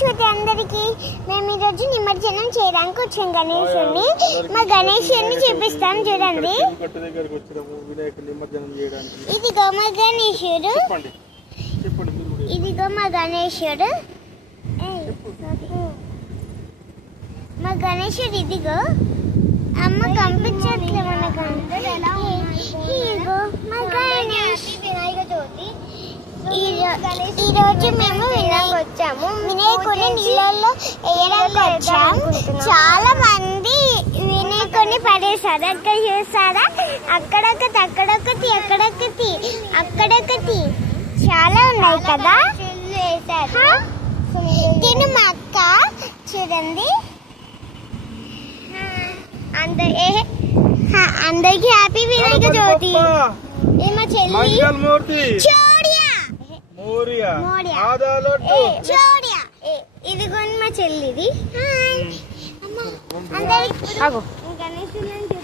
చవితి అందరికి. మేము ఈరోజు నిమజ్జనం చేయడానికి వచ్చాం గణేశుని. మా గణేశుని చూపిస్తాం చూడండి. ఇదిగో మా గణేశుడు, ఇదిగో మా గణేశుడు, మా గణేశుడు ఇదిగో. అమ్మ కనిపించట్లే మనకు. ఇదిగో మా గణేష్. ఈరోజు మేము వినాయకుడిని నీళ్ళల్లో వేయడానికి వచ్చాం. చాలా మంది వినాయకుడిని పడేశారు. అక్కడ చూస్తారా, అక్కడొకటి అక్కడొకటి అక్కడొకటి అక్కడొకటి చాలా ఉన్నాయి కదా. తిను మా అక్క చూడండి. అందరికి హ్యాపీ వినాయక చవితి. ఏమో చెల్లి ఇది కొన్ని మా చెల్లిది. అందరికి